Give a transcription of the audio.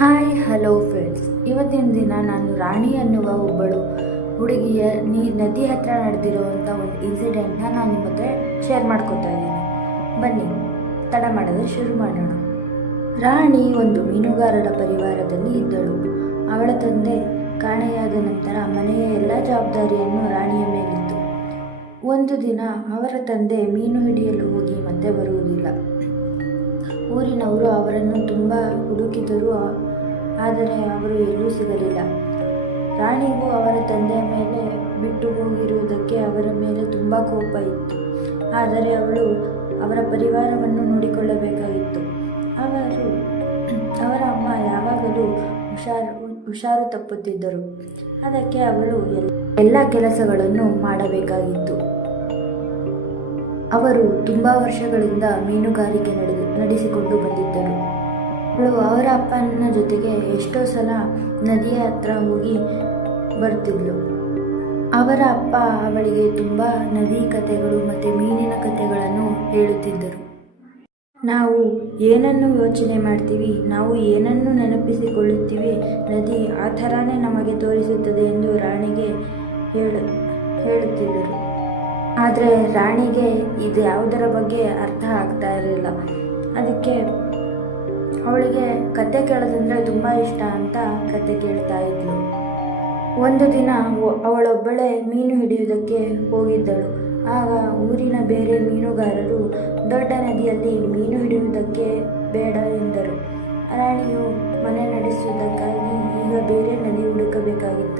Hi hello friends, ಇವತ್ತಿನ ದಿನ ನಾನು ರಾಣಿ ಅನ್ನುವ ಒಬ್ಬಳು ಹುಡುಗಿಯ ನದಿ ಹತ್ರ ನಡೆದಿರುವಂಥ ಒಂದು ಇನ್ಸಿಡೆಂಟ್ನ ನಾನು ನಿಮ್ಮ ಹತ್ರ ಶೇರ್ ಮಾಡ್ಕೊತಾ ಇದ್ದೀನಿ. ಬನ್ನಿ ತಡ ಮಾಡದೆ ಶುರು ಮಾಡೋಣ. ರಾಣಿ ಒಂದು ಮೀನುಗಾರರ ಪರಿವಾರದಲ್ಲಿ ಇದ್ದಳು. ಅವಳ ತಂದೆ ಕಾಣೆಯಾದ ನಂತರ ಮನೆಯ ಎಲ್ಲ ಜವಾಬ್ದಾರಿಯನ್ನು ರಾಣಿಯ ಮೇಲಿತ್ತು. ಒಂದು ದಿನ ಅವರ ತಂದೆ ಮೀನು ಹಿಡಿಯಲು ಹೋಗಿ ಮತ್ತೆ ಬರುವುದಿಲ್ಲ. ಊರಿನವರು ಅವರನ್ನು ತುಂಬ ಹುಡುಕಿದರೂ ಆದರೆ ಅವರು ಎಲ್ಲೂ ಸಿಗಲಿಲ್ಲ. ರಾಣಿಗೂ ಅವರ ತಂದೆಯ ಮೇಲೆ ಬಿಟ್ಟು ಹೋಗಿರುವುದಕ್ಕೆ ಅವರ ಮೇಲೆ ತುಂಬ ಕೋಪ ಇತ್ತು. ಆದರೆ ಅವಳು ಅವರ ಪರಿವಾರವನ್ನು ನೋಡಿಕೊಳ್ಳಬೇಕಾಗಿತ್ತು. ಅವರ ಅಮ್ಮ ಯಾವಾಗಲೂ ಹುಷಾರು ತಪ್ಪುತ್ತಿದ್ದರು. ಅದಕ್ಕೆ ಅವಳು ಎಲ್ಲ ಕೆಲಸಗಳನ್ನು ಮಾಡಬೇಕಾಗಿತ್ತು. ಅವರು ತುಂಬ ವರ್ಷಗಳಿಂದ ಮೀನುಗಾರಿಕೆ ನಡೆಸಿಕೊಂಡು ಬಂದಿದ್ದರು. ಅವಳು ಅವರ ಅಪ್ಪನ ಜೊತೆಗೆ ಎಷ್ಟೋ ಸಲ ನದಿಯ ಹತ್ರ ಹೋಗಿ ಬರ್ತಿದ್ಳು. ಅವರ ಅಪ್ಪ ಅವಳಿಗೆ ತುಂಬ ನದಿ ಕಥೆಗಳು ಮತ್ತು ಮೀನಿನ ಕಥೆಗಳನ್ನು ಹೇಳುತ್ತಿದ್ದರು. ನಾವು ಏನನ್ನು ಯೋಚನೆ ಮಾಡ್ತೀವಿ, ನಾವು ಏನನ್ನು ನೆನಪಿಸಿಕೊಳ್ಳುತ್ತೀವಿ, ನದಿ ಆ ಥರನೇ ನಮಗೆ ತೋರಿಸುತ್ತದೆ ಎಂದು ರಾಣಿಗೆ ಹೇಳುತ್ತಿದ್ದರು. ಆದರೆ ರಾಣಿಗೆ ಇದು ಯಾವುದರ ಬಗ್ಗೆ ಅರ್ಥ ಆಗ್ತಾ ಇರಲಿಲ್ಲ. ಅದಕ್ಕೆ ಅವಳಿಗೆ ಕತೆ ಕೇಳೋದಂದರೆ ತುಂಬ ಇಷ್ಟ ಅಂತ ಕತೆ ಕೇಳ್ತಾ ಇದ್ಳು. ಒಂದು ದಿನ ಅವಳೊಬ್ಬಳೇ ಮೀನು ಹಿಡಿಯುವುದಕ್ಕೆ ಹೋಗಿದ್ದಳು. ಆಗ ಊರಿನ ಬೇರೆ ಮೀನುಗಾರರು ದೊಡ್ಡ ನದಿಯಲ್ಲಿ ಮೀನು ಹಿಡಿಯುವುದಕ್ಕೆ ಬೇಡ ಎಂದರು. ರಾಣಿಯು ಮನೆ ನಡೆಸುವುದಕ್ಕಾಗಿ ಈಗ ಬೇರೆ ನದಿ ಹುಡುಕಬೇಕಾಗಿತ್ತು.